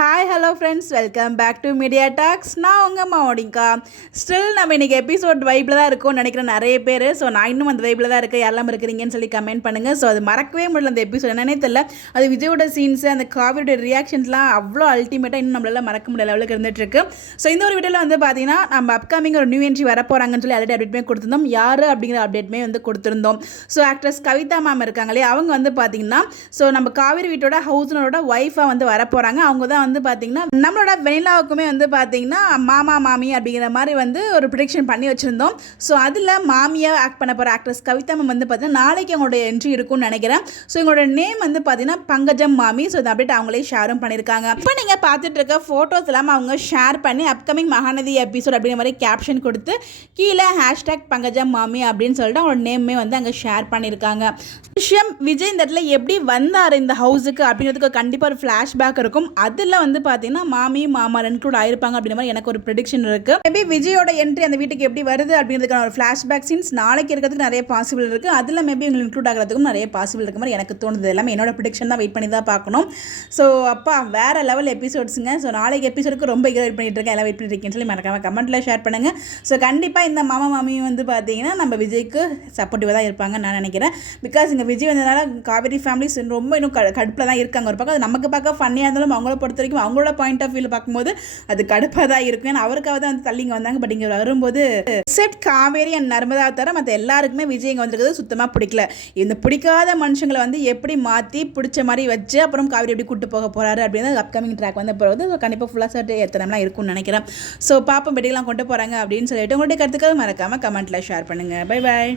Hi hello friends, welcome back to media talks. நான் உங்கள் மாவடிங்கா. Still நம்ம இன்றைக்கி எபிசோட் வைப்பில் தான் இருக்கோம்னு நினைக்கிறேன் நிறைய பேர். ஸோ நான் இன்னும் அந்த வைப்பில் தான் இருக்கேன், யாரெல்லாம் இருக்கிறீங்கன்னு சொல்லி கமெண்ட் பண்ணுங்கள். ஸோ அது மறக்கவே முடியல அந்த எபிசோட், என்னன்னே தெரியல. அது விஜயோட சீன்ஸு, அந்த காவிரியோட ரியாக்ஷன்ஸ்லாம் அவ்வளோ அல்டிமேட்டாக இன்னும் நம்மளால் மறக்க முடியல லெவலுக்கு இருந்துகிட்ருக்கு. ஸோ இந்த ஒரு வீடியோவில் வந்து பார்த்தீங்கன்னா நம்ம அப்கமிங் ஒரு நியூ என்ட்ரி வர போகிறாங்கன்னு சொல்லி ஆல்ரெடி அப்டேட்மே கொடுத்துருந்தோம். யார் அப்படிங்கிற அப்டேட்மே வந்து கொடுத்துருந்தோம். ஸோ ஆக்ட்ரஸ் கவிதா மேம் இருக்காங்களே, அவங்க வந்து பார்த்தீங்கன்னா ஸோ நம்ம காவிரி வீட்டோட ஹவுஸ்னரோட ஒய்ஃபாக வந்து வர போகிறாங்க. அவங்க தான் வந்து பார்த்தீங்கன்னா நம்மளோட வெனிலாவுக்குமே வந்து பார்த்தீங்கன்னா மாமா மாமி அப்படிங்கிற மாதிரி வந்து ஒரு ப்ரிடிக்ஷன் பண்ணி வச்சுருந்தோம். ஸோ அதில் மாமியாக ஆக்ட் பண்ண போகிற ஆக்ட்ரஸ் கவிதா மேம் வந்து பார்த்தீங்கன்னா நாளைக்கு அவங்களோட என்ட்ரி இருக்கும்னு நினைக்கிறேன். ஸோ எங்களோட நேம் வந்து பார்த்தீங்கன்னா பங்கஜம் மாமி. ஸோ இந்த அப்டேட் அவங்களே ஷேரும் பண்ணியிருக்காங்க. இப்போ நீங்கள் பார்த்துட்டு இருக்க ஃபோட்டோஸ் எல்லாம் அவங்க ஷேர் பண்ணி அப்கமிங் மகாநதி எபிசோட் அப்படிங்கிற மாதிரி கேப்ஷன் கொடுத்து கீழே ஹேஷ்டாக் பங்கஜம் மாமி அப்படின்னு சொல்லிட்டு அவங்களோட நேமே வந்து அங்கே ஷேர் பண்ணியிருக்காங்க. விஷயம் விஜய் இந்த இடத்துல எப்படி வந்தார் இந்த ஹவுஸுக்கு அப்படிங்கிறதுக்கு கண்டிப்பாக ஒரு ஃப்ளாஷ்பேக் இருக்கும். அதில் வந்து பார்த்தீங்கன்னா மாமி மாமா இன்க்ளூட் ஆயிருப்பாங்க அப்படின்ற மாதிரி எனக்கு ஒரு ப்ரெடிக்ஷன் இருக்குது. மேபி விஜயோட என்ட்ரி அந்த வீட்டுக்கு எப்படி வருது அப்படிங்கிறதுக்கான ஒரு ஃப்ளாஷ்பேக் சீன்ஸ் நாளைக்கு இருக்கிறதுக்கு நிறைய பாசிபிள் இருக்குது. அதில் மேபி இவங்க இன்க்ளூட் ஆகிறதுக்கும் நிறைய பாசிபிள் இருக்க மாதிரி எனக்கு தோணுது. எல்லாமே என்னோட ப்ரெடிக்ஷன் தான், வெயிட் பண்ணி தான் பார்க்கணும். ஸோ அப்பா வேறு லெவல் எபிசோட்ஸுங்க. ஸோ நாளைக்கு எபிசோடுக்கு ரொம்ப வெயிட் பண்ணிட்டு இருக்கேன், எல்லாம் வெயிட் பண்ணிருக்கேன்னு சொல்லி மறக்காம கமெண்ட்டில் ஷேர் பண்ணுங்கள். ஸோ கண்டிப்பாக இந்த மாமா மாமியும் வந்து பார்த்தீங்கன்னா நம்ம விஜய்க்கு சப்போர்ட்டிவாக தான் இருப்பாங்க நான் நினைக்கிறேன். பிகாஸ் இங்கே விஜய் வந்ததுனால காவேரி ஃபேமிலிஸ் ரொம்ப இன்னும் கடுப்பில் தான் இருக்காங்க. ஒரு பக்கம் அது நமக்கு பார்க்க ஃபன்னியாக இருந்தாலும் அவங்கள பொறுத்த வரைக்கும் அவங்களோட பாயிண்ட் ஆஃப் வியூவில் பார்க்கும்போது அது கடுப்பாக தான் இருக்கும். ஏன்னா அவருக்காக தான் வந்து தள்ளிங்க வந்தாங்க. பட் இங்கே வரும்போது எக்ஸப்ட் காவேரி அண்ட் நர்மதா தவிர மற்ற எல்லாருக்குமே விஜய் இங்கே வந்திருக்கிறது சுத்தமாக பிடிக்கல. இந்த பிடிக்காத மனுஷங்களை வந்து எப்படி மாற்றி பிடிச்ச மாதிரி வச்சு அப்புறம் காவேரி எப்படி கூட்டு போக போகிறாரு அப்படின்னு அப்கமிங் ட்ராக் வந்து போகிறது. ஸோ கண்டிப்பாக ஃபுல்லாக சர்ட்டு எத்தனைலாம் இருக்கும்னு நினைக்கிறேன். ஸோ பாப்பம் பெட்டிலாம் கொண்டு போகிறாங்க அப்படின்னு சொல்லிட்டு உங்களுடைய கருத்துக்கள் மறக்காமல் கமெண்ட்டில் ஷேர் பண்ணுங்கள். Bye bye.